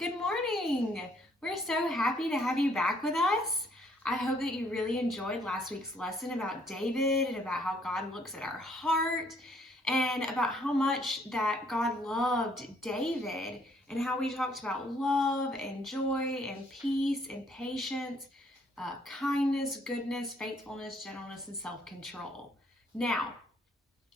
Good morning. We're so happy to have you back with us. I hope that you really enjoyed last week's lesson about David and about how God looks at our heart and about how much that God loved David and how we talked about love and joy and peace and patience, kindness, goodness, faithfulness, gentleness, and self-control. Now,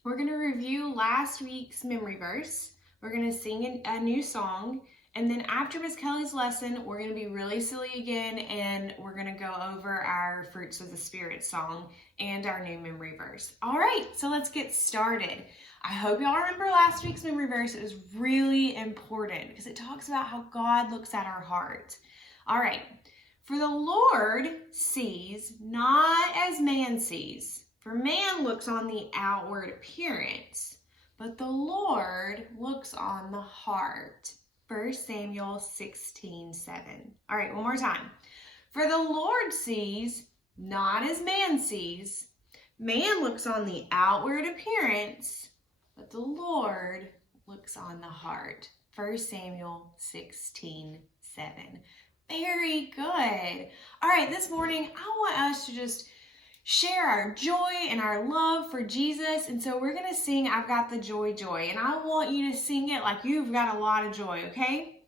we're going to review last week's memory verse. We're going to sing a new song. And then after Miss Kelly's lesson, we're going to be really silly again, and we're going to go over our Fruits of the Spirit song and our new memory verse. All right, so let's get started. I hope y'all remember last week's memory verse. It was really important because it talks about how God looks at our heart. All right, for the Lord sees not as man sees. For man looks on the outward appearance, but the Lord looks on the heart. 1 Samuel 16:7. All right, one more time. For the Lord sees not as man sees. Man looks on the outward appearance, but the Lord looks on the heart. 1 Samuel 16:7. Very good. All right, this morning I want us to just share our joy and our love for Jesus. And so we're going to sing I've Got the Joy, Joy. And I want you to sing it like you've got a lot of joy, okay?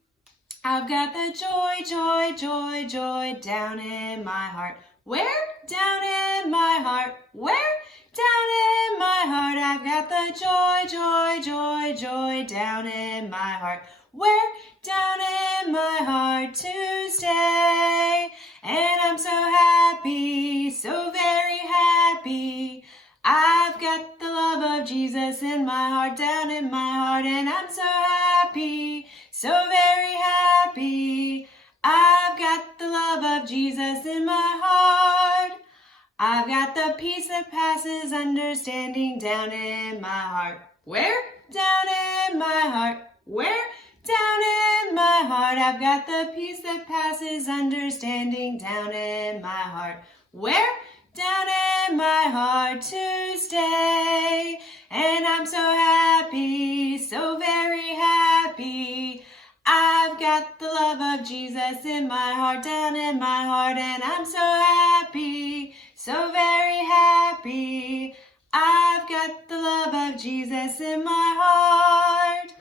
I've got the joy, joy, joy, joy down in my heart. Where? Down in my heart. Where? Down in my heart. I've got the joy, joy, joy, joy down in my heart. Where? Down in my heart to stay. And I'm so happy, so very happy. I've got the love of Jesus in my heart, down in my heart. And I'm so happy, so very happy. I've got the love of Jesus in my heart. I've got the peace that passes understanding down in my heart. Where? Down in my heart. Where? Down in my heart. I've got the peace that passes understanding down in my heart. Where? Down in my heart to stay. And I'm so happy, so very happy. I've got the love of Jesus in my heart, down in my heart. And I'm so happy, so very happy. I've got the love of Jesus in my heart.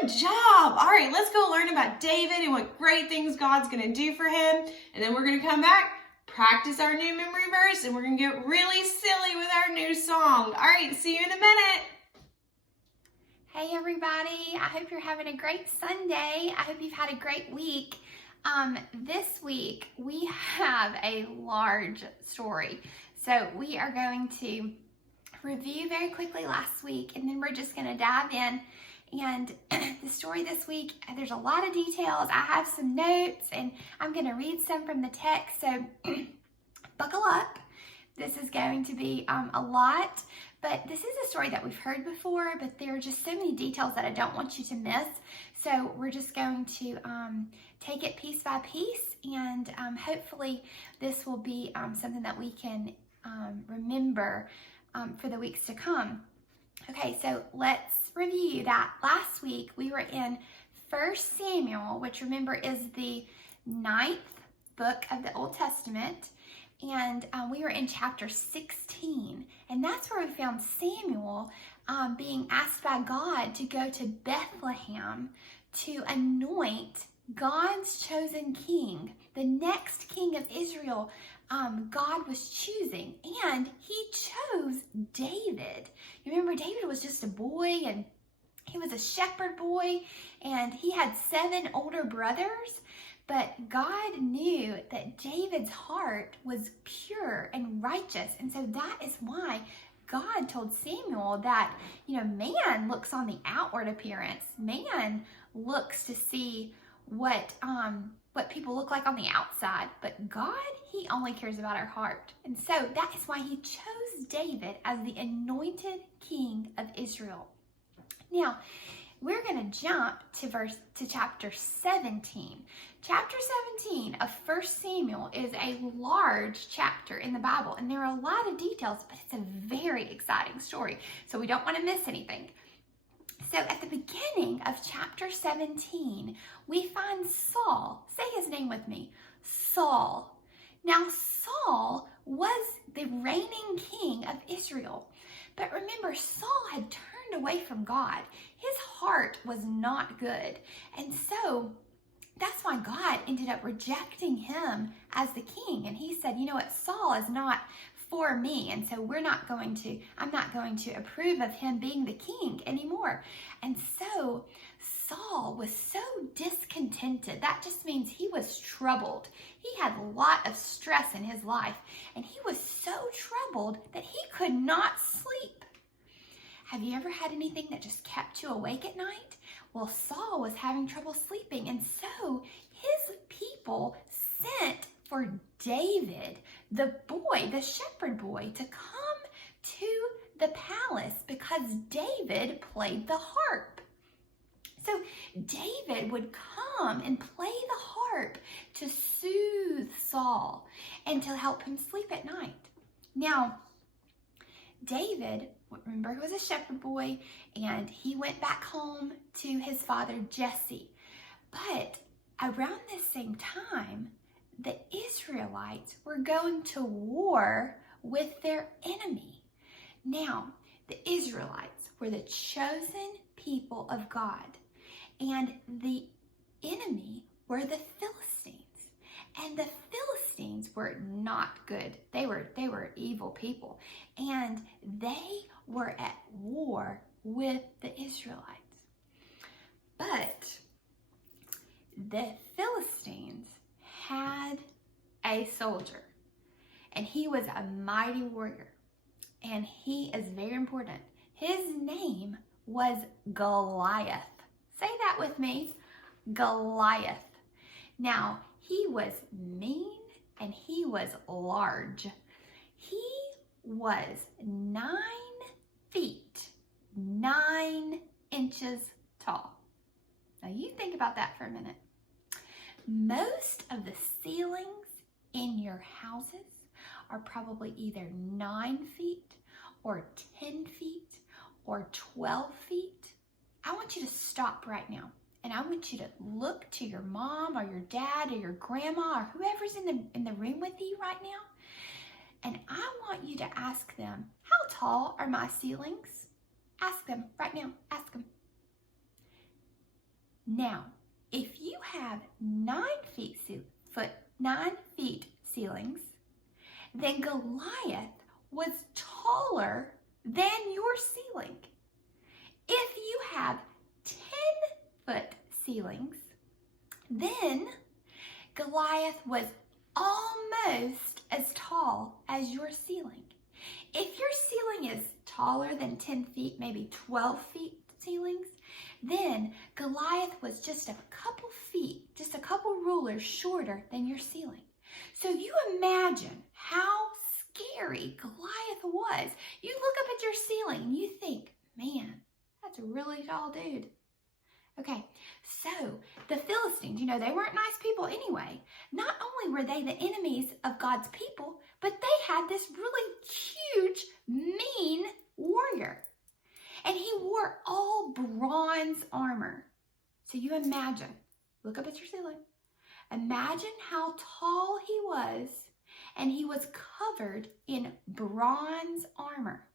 Good job. All right, let's go learn about David and what great things God's going to do for him. And then we're going to come back, practice our new memory verse, and we're going to get really silly with our new song. All right, see you in a minute. Hey everybody, I hope you're having a great Sunday. I hope you've had a great week. This week we have a large story. So we are going to review very quickly last week, and then we're just going to dive in. And the story this week, there's a lot of details. I have some notes, and I'm going to read some from the text, so buckle up. This is going to be a lot, but this is a story that we've heard before, but there are just so many details that I don't want you to miss. So we're just going to take it piece by piece, and hopefully this will be something that we can remember for the weeks to come. Okay, so let's review that. Last week we were in 1 Samuel, which remember is the 9th book of the Old Testament, and we were in chapter 16, and that's where we found Samuel being asked by God to go to Bethlehem to anoint God's chosen king, the next king of Israel. God was choosing, and he chose David. You remember, David was just a boy, and he was a shepherd boy, and he had 7 older brothers, but God knew that David's heart was pure and righteous, and so that is why God told Samuel that, man looks on the outward appearance. Man looks to see what people look like on the outside, but God, he only cares about our heart. And so that is why he chose David as the anointed king of Israel. Now, we're going to jump to chapter 17. Chapter 17 of 1 Samuel is a large chapter in the Bible, and there are a lot of details, but it's a very exciting story, so we don't want to miss anything. So at the beginning of chapter 17, we find Saul. Say his name with me, Saul. Now Saul was the reigning king of Israel. But remember, Saul had turned away from God. His heart was not good. And so that's why God ended up rejecting him as the king. And he said, you know what, Saul is not for me. And so I'm not going to approve of him being the king anymore. And so Saul was so discontented. That just means he was troubled. He had a lot of stress in his life. And he was so troubled that he could not sleep. Have you ever had anything that just kept you awake at night? Well, Saul was having trouble sleeping, and so his people sent for David, the shepherd boy, to come to the palace because David played the harp. So David would come and play the harp to soothe Saul and to help him sleep at night. Now, David, remember, he was a shepherd boy, and he went back home to his father Jesse. But around this same time, the Israelites were going to war with their enemy. Now, the Israelites were the chosen people of God, and the enemy were the Philistines. And the Philistines were not good. They were evil people. And they were at war with the Israelites. But the Philistines had a soldier. And he was a mighty warrior. And he is very important. His name was Goliath. Say that with me. Goliath. Now, he was mean and he was large. He was 9 feet, 9 inches tall. Now you think about that for a minute. Most of the ceilings in your houses are probably either 9 feet or 10 feet or 12 feet. I want you to stop right now. And I want you to look to your mom or your dad or your grandma or whoever's in the room with you right now. And I want you to ask them, how tall are my ceilings? Ask them right now. Ask them. Now, if you have 9 feet ceilings, then Goliath was taller than your ceiling. If you have 10-foot ceilings, then Goliath was almost as tall as your ceiling. If your ceiling is taller than 10 feet, maybe 12 feet ceilings, then Goliath was just a couple feet, just a couple rulers shorter than your ceiling. So you imagine how scary Goliath was. You look up at your ceiling and you think, man, that's a really tall dude. Okay, so the Philistines, they weren't nice people anyway. Not only were they the enemies of God's people, but they had this really huge, mean warrior. And he wore all bronze armor. So you imagine, look up at your ceiling. Imagine how tall he was, and he was covered in bronze armor.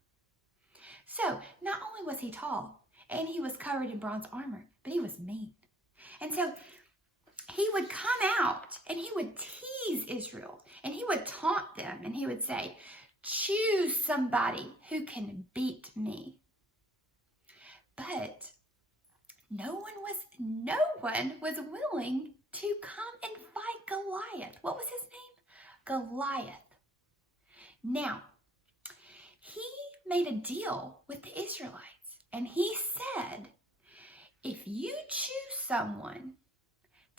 So not only was he tall, and he was covered in bronze armor, but he was mean. And so he would come out and he would tease Israel and he would taunt them and he would say, choose somebody who can beat me. But no one was willing to come and fight Goliath. What was his name? Goliath. Now, he made a deal with the Israelites. And he said, if you choose someone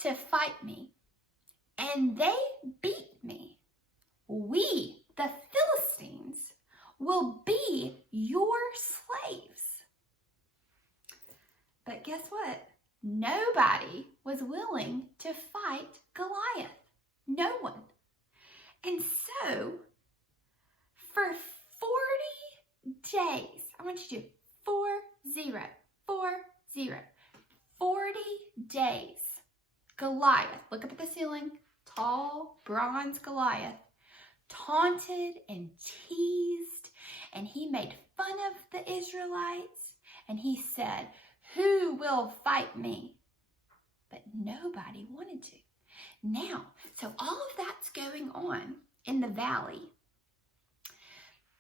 to fight me and they beat me, we, the Philistines, will be your slaves. But guess what? Nobody was willing to fight Goliath. No one. And so, for 40 days, I want you to do 40. 40. 40 days. Goliath, look up at the ceiling, tall, bronze Goliath, taunted and teased, and he made fun of the Israelites, and he said, "Who will fight me?" But nobody wanted to. Now, so all of that's going on in the valley.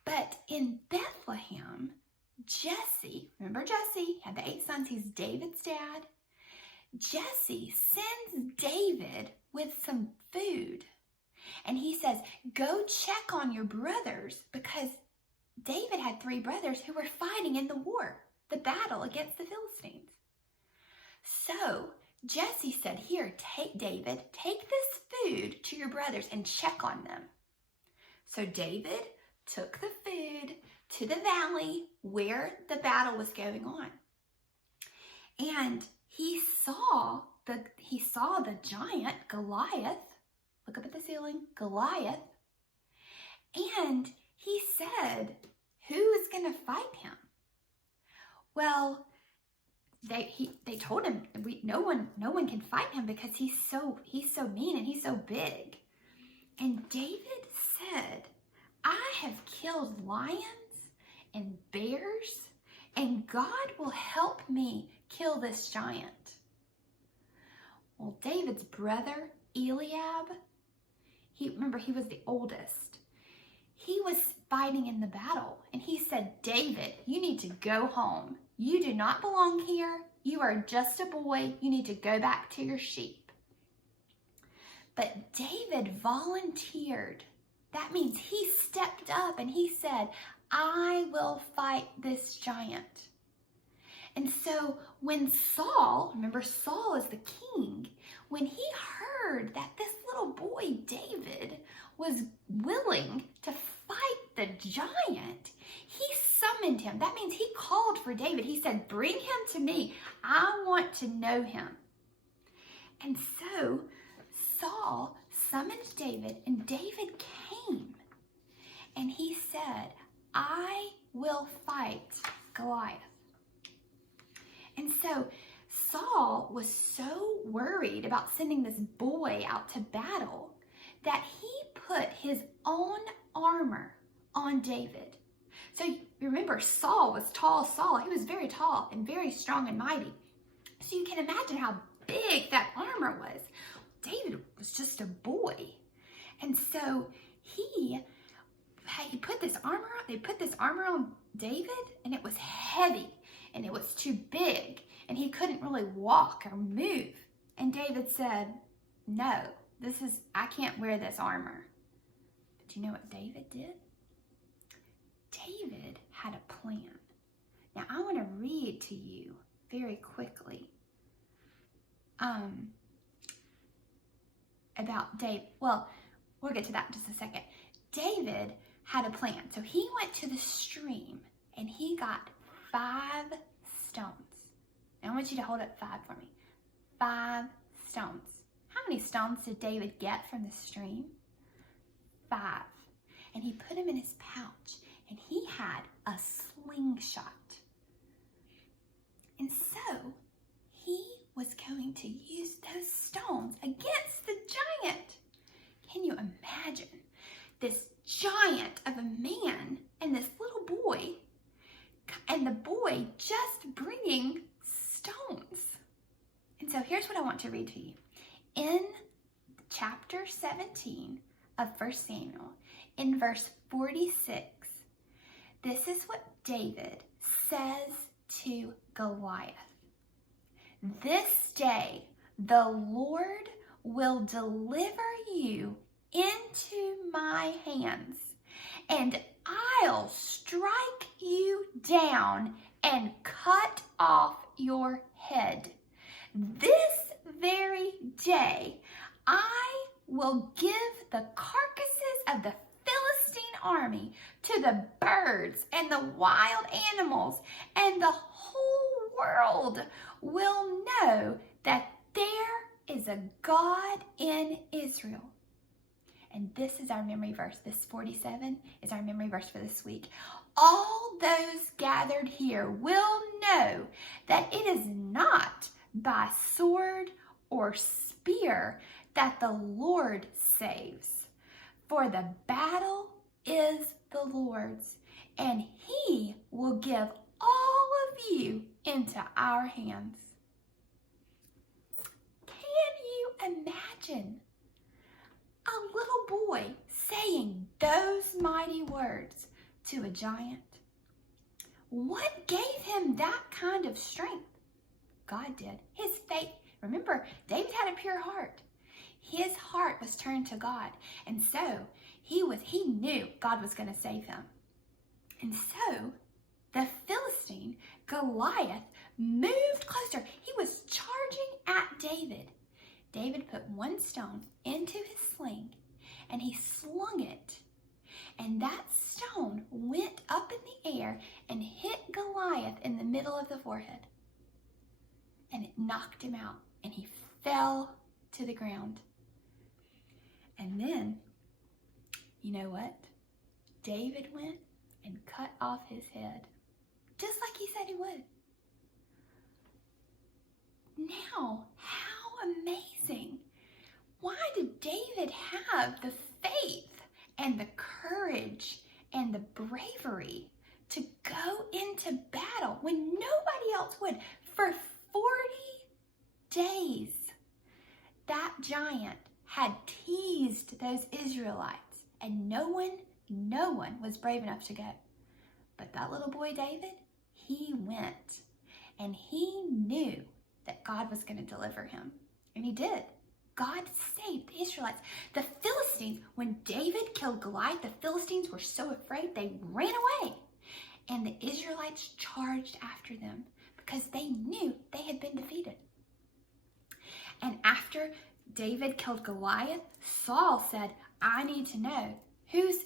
But in Bethlehem, Jesse, remember Jesse, had the 8 sons, he's David's dad. Jesse sends David with some food. And he says, go check on your brothers, because David had 3 brothers who were fighting in the war, the battle against the Philistines. So Jesse said, here, take David, take this food to your brothers and check on them. So David took the food to the valley where the battle was going on. And he saw the giant Goliath. Look up at the ceiling, Goliath. And he said, who is going to fight him? Well, they told him, no one can fight him because he's so mean and he's so big. And David said, I have killed lions and bears, and God will help me kill this giant. Well, David's brother, Eliab, he was the oldest. He was fighting in the battle, and he said, David, you need to go home. You do not belong here. You are just a boy. You need to go back to your sheep. But David volunteered. That means he stepped up and he said, I will fight this giant. And so when Saul, remember Saul is the king, when he heard that this little boy David was willing to fight the giant, he summoned him. That means he called for David. He said, bring him to me. I want to know him. And so Saul summoned David, and David came. And he said, I will fight Goliath. And so Saul was so worried about sending this boy out to battle that he put his own armor on David. So remember, Saul was tall Saul. He was very tall and very strong and mighty. So you can imagine how big that armor was. David was just a boy. And so he put this armor on. They put this armor on David, and it was heavy, and it was too big, and he couldn't really walk or move. And David said, no, I can't wear this armor. But do you know what David did? David had a plan. Now I want to read to you very quickly about David. Well, we'll get to that in just a second. David had a plan. So he went to the stream and he got 5 stones. Now I want you to hold up 5 for me. 5 stones. How many stones did David get from the stream? 5. And he put them in his pouch, and he had a slingshot. And so he was going to use those stones against the giant. Can you imagine this giant of a man and this little boy, and the boy just bringing stones? And so here's what I want to read to you. In chapter 17 of 1 Samuel, in verse 46, this is what David says to Goliath. This day the Lord will deliver you into my hands, and I'll strike you down and cut off your head. This very day I will give the carcasses of the Philistine army to the birds and the wild animals, and the whole world will know that there is a God in Israel. And this is our memory verse. This 47 is our memory verse for this week. All those gathered here will know that it is not by sword or spear that the Lord saves. For the battle is the Lord's, and he will give all of you into our hands. Can you imagine a little boy saying those mighty words to a giant? What gave him that kind of strength? God did. His faith. Remember, David had a pure heart. His heart was turned to God. And so he knew God was going to save him. And so the Philistine, Goliath, moved closer. He was charging at David. David put one stone into his sling and he slung it. And that stone went up in the air and hit Goliath in the middle of the forehead. And it knocked him out and he fell to the ground. And then, you know what? David went and cut off his head, just like he said he would. Now, how amazing. Why did David have the faith and the courage and the bravery to go into battle when nobody else would? For 40 days, that giant had teased those Israelites, and no one was brave enough to go. But that little boy David, he went, and he knew that God was going to deliver him. And he did. God saved the Israelites. The Philistines, when David killed Goliath, the Philistines were so afraid they ran away. And the Israelites charged after them because they knew they had been defeated. And after David killed Goliath, Saul said, I need to know, whose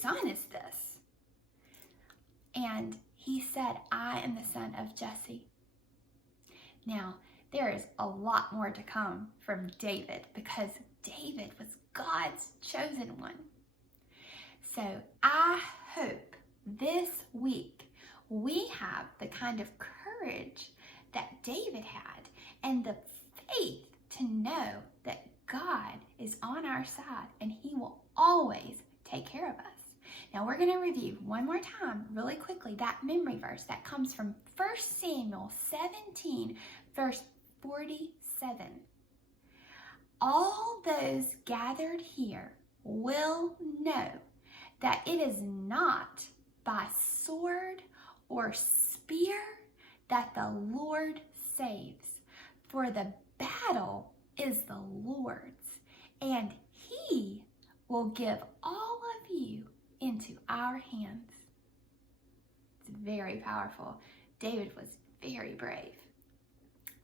son is this? And he said, I am the son of Jesse. Now, there is a lot more to come from David because David was God's chosen one. So I hope this week we have the kind of courage that David had and the faith to know that God is on our side and he will always take care of us. Now we're going to review one more time really quickly that memory verse that comes from 1 Samuel 17 verse 47. All those gathered here will know that it is not by sword or spear that the Lord saves, for the battle is the Lord's, and he will give all of you into our hands. It's very powerful. David was very brave.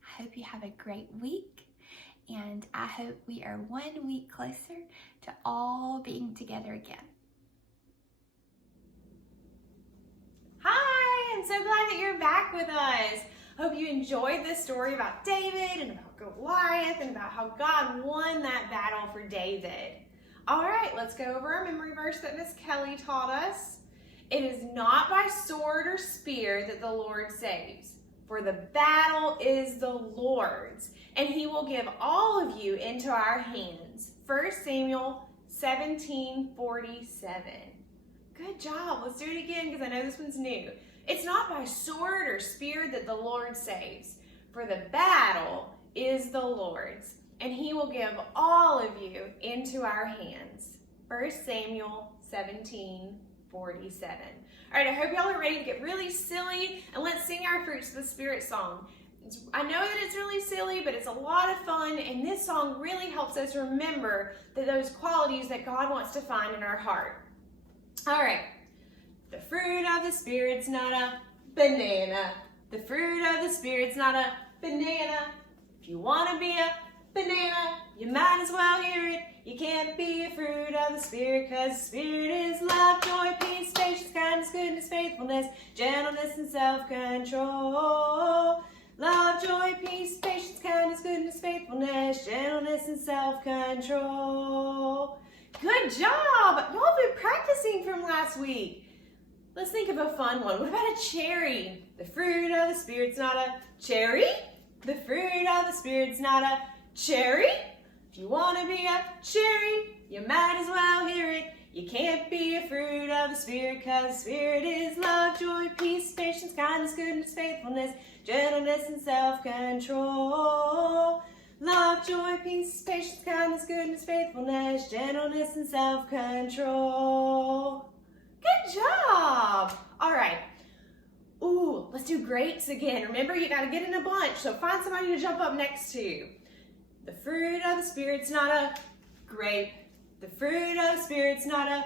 I hope you have a great week, and I hope we are 1 week closer to all being together again. Hi, I'm so glad that you're back with us. Hope you enjoyed this story about David and about Goliath and about how God won that battle for David. All right, let's go over our memory verse that Miss Kelly taught us. It is not by sword or spear that the Lord saves, for the battle is the Lord's, and he will give all of you into our hands. 1 Samuel 17:47. Good job. Let's do it again because I know this one's new. It's not by sword or spear that the Lord saves, for the battle is the Lord's, and he will give all of you into our hands. 1 Samuel 17:47. All right, I hope y'all are ready to get really silly, and let's sing our Fruits of the Spirit song. I know that it's really silly, but it's a lot of fun, and this song really helps us remember those qualities that God wants to find in our heart. All right. The fruit of the Spirit's not a banana. The fruit of the Spirit's not a banana. If you want to be a banana, you might as well hear it. You can't be a fruit of the Spirit, because the Spirit is love, joy, peace, patience, kindness, goodness, faithfulness, gentleness, and self-control. Love, joy, peace, patience, kindness, goodness, faithfulness, gentleness, and self-control. Good job! Y'all have been practicing from last week. Let's think of a fun one. What about a cherry? The fruit of the Spirit's not a cherry. The fruit of the Spirit's not a cherry. If you want to be a cherry, you might as well hear it. You can't be a fruit of the Spirit, because the Spirit is love, joy, peace, patience, kindness, goodness, faithfulness, gentleness, and self-control. Love, joy, peace, patience, kindness, goodness, faithfulness, gentleness, and self-control. Good job. All right. Ooh, let's do grapes again. Remember, you got to get in a bunch, so find somebody to jump up next to. The fruit of the Spirit's not a grape. The fruit of the Spirit's not a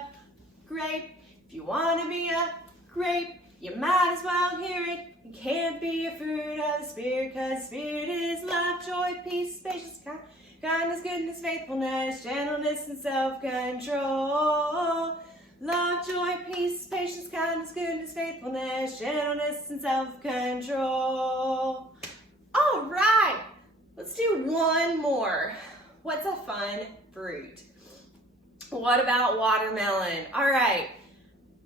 grape. If you want to be a grape, you might as well hear it. You can't be a fruit of the Spirit, because the Spirit is love, joy, peace, patience, kindness, goodness, faithfulness, gentleness, and self-control. Love, joy, peace, patience, kindness, goodness, faithfulness, gentleness, and self-control. All right, let's do one more. What's a fun fruit? What about watermelon? All right.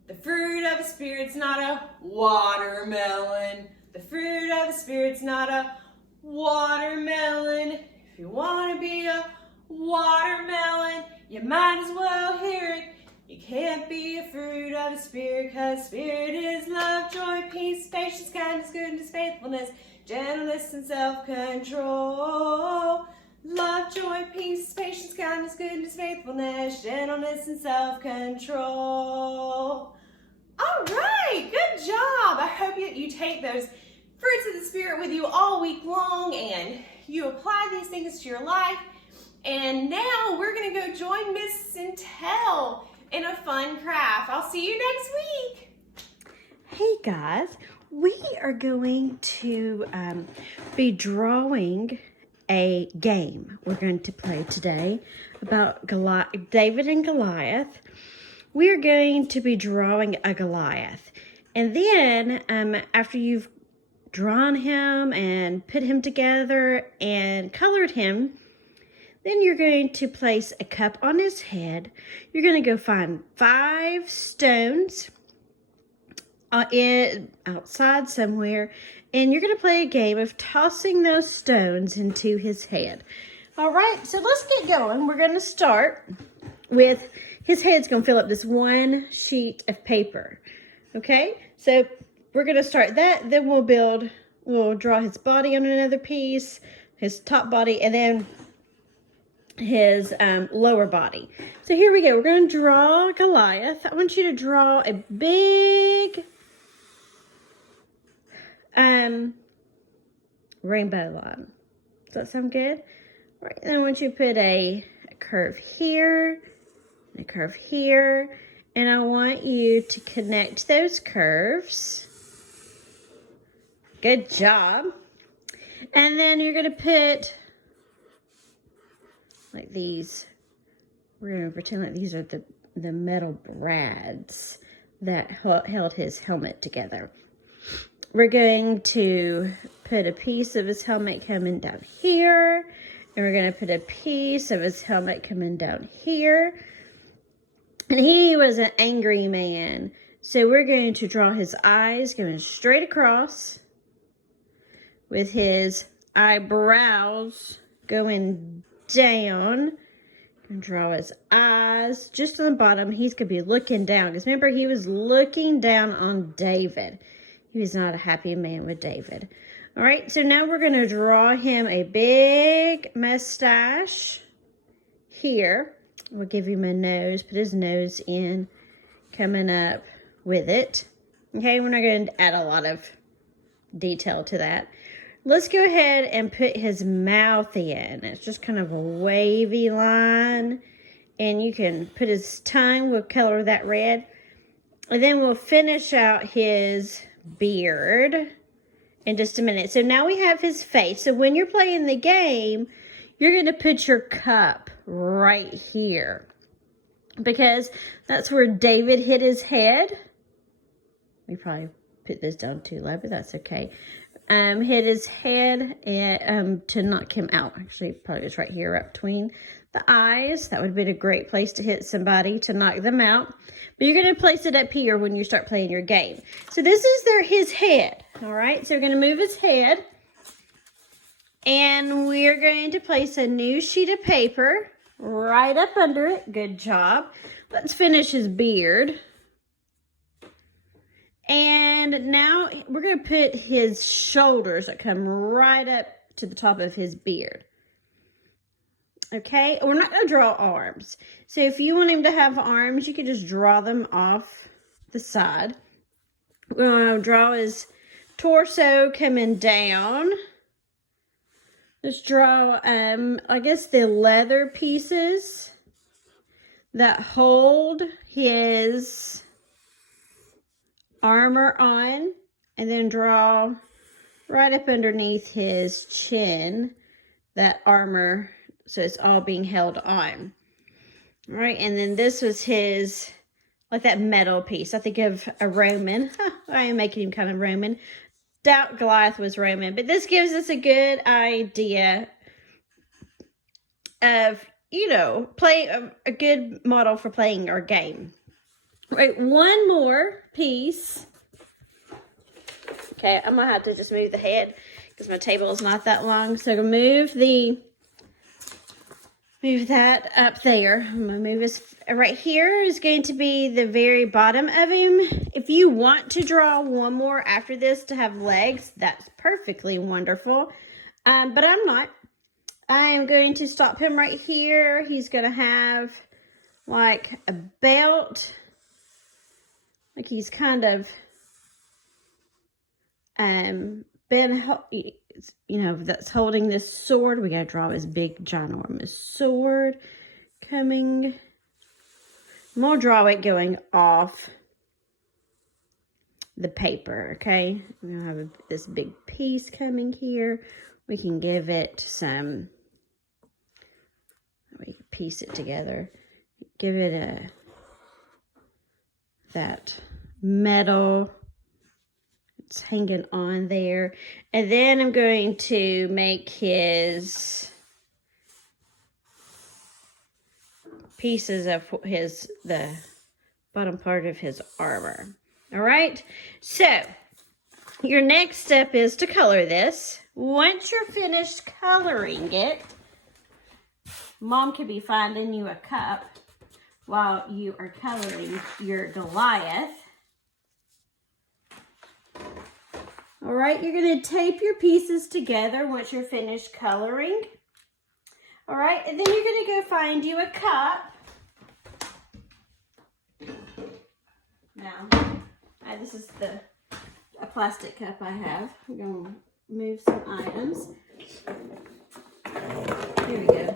The fruit of the Spirit's not a watermelon. The fruit of the Spirit's not a watermelon. If you want to be a watermelon, you might as well hear it. You can't be a fruit of the Spirit, because the Spirit is love, joy, peace, patience, kindness, goodness, faithfulness, gentleness, and self-control. Love, joy, peace, patience, kindness, goodness, faithfulness, gentleness, and self-control. All right, good job. I hope you take those fruits of the Spirit with you all week long and you apply these things to your life. And now we're going to go join Miss Centel in a fun craft. I'll see you next week. Hey guys, we are going to be drawing a game we're going to play today about David and Goliath. We're going to be drawing a Goliath, and then after you've drawn him and put him together and colored him, then you're going to place a cup on his head. You're going to go find 5 stones outside somewhere, and you're going to play a game of tossing those stones into his head. All right, so let's get going. We're going to start with his head's going to fill up this one sheet of paper. Okay, so we're going to start that. Then we'll draw his body on another piece, his top body, and then his lower body. So here we go. We're going to draw Goliath. I want you to draw a big rainbow line. Does that sound good? All right, then I want you to put a curve here, and a curve here, and I want you to connect those curves. Good job. And then you're going to put like these. We're going to pretend like these are the metal brads that held his helmet together. We're going to put a piece of his helmet coming down here. And we're going to put a piece of his helmet coming down here. And he was an angry man. So we're going to draw his eyes going straight across, with his eyebrows going down. And draw his eyes just on the bottom. He's going to be looking down. Because remember, he was looking down on David. He was not a happy man with David. All right, so now we're going to draw him a big mustache here. We'll give him a nose. Put his nose in, coming up with it. Okay, we're not going to add a lot of detail to that. Let's go ahead and put his mouth in. It's just kind of a wavy line. And you can put his tongue. We'll color that red. And then we'll finish out his beard in just a minute. So now we have his face. So when you're playing the game, you're going to put your cup right here, because that's where David hit his head. We probably put this down too low, but that's okay. Hit his head and to knock him out. Actually, probably it's right here, up between the eyes. That would have been a great place to hit somebody to knock them out. But you're going to place it up here when you start playing your game. So this is his head. All right, so we're going to move his head. And we're going to place a new sheet of paper right up under it. Good job. Let's finish his beard. And now we're going to put his shoulders that come right up to the top of his beard. Okay, we're not going to draw arms. So if you want him to have arms, you can just draw them off the side. We're going to draw his torso coming down. Let's draw, I guess, the leather pieces that hold his armor on. And then draw right up underneath his chin that armor, so it's all being held on. All right, and then this was his, like that metal piece. I think of a Roman. I am making him kind of Roman. Doubt Goliath was Roman, but this gives us a good idea of, you know, a good model for playing our game. All right, one more piece. Okay, I'm gonna have to just move the head because my table is not that long. So I'm gonna move that up there. I'm gonna move this right here is going to be the very bottom of him. If you want to draw one more after this to have legs, that's perfectly wonderful. But I'm not. I am going to stop him right here. He's gonna have like a belt. Like he's kind of been, you know, that's holding this sword. We gotta draw his big ginormous sword coming. I'm gonna draw it going off the paper, okay? We're gonna have this big piece coming here. We can give it some, we can piece it together. Give it that metal. It's hanging on there. And then I'm going to make his pieces of the bottom part of his armor. All right. So your next step is to color this. Once you're finished coloring it, Mom could be finding you a cup while you are coloring your Goliath. All right, you're going to tape your pieces together once you're finished coloring. All right, and then you're going to go find you a cup. Now, this is a plastic cup I have. I'm going to move some items. Here we go.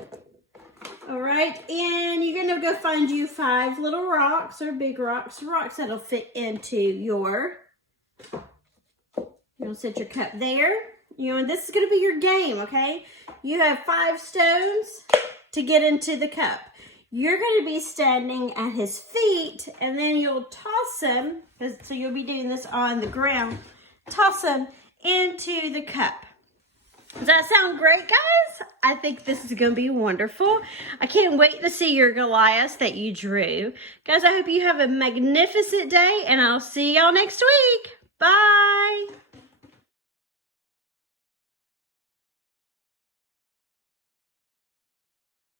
All right, and you're going to go find you 5 little rocks or big rocks that'll fit into your, you're going to set your cup there. You know, and this is going to be your game, okay? You have 5 stones to get into the cup. You're going to be standing at his feet, and then you'll toss him, so you'll be doing this on the ground, toss him into the cup. Does that sound great, guys? I think this is going to be wonderful. I can't wait to see your Goliaths that you drew. Guys, I hope you have a magnificent day, and I'll see y'all next week. Bye.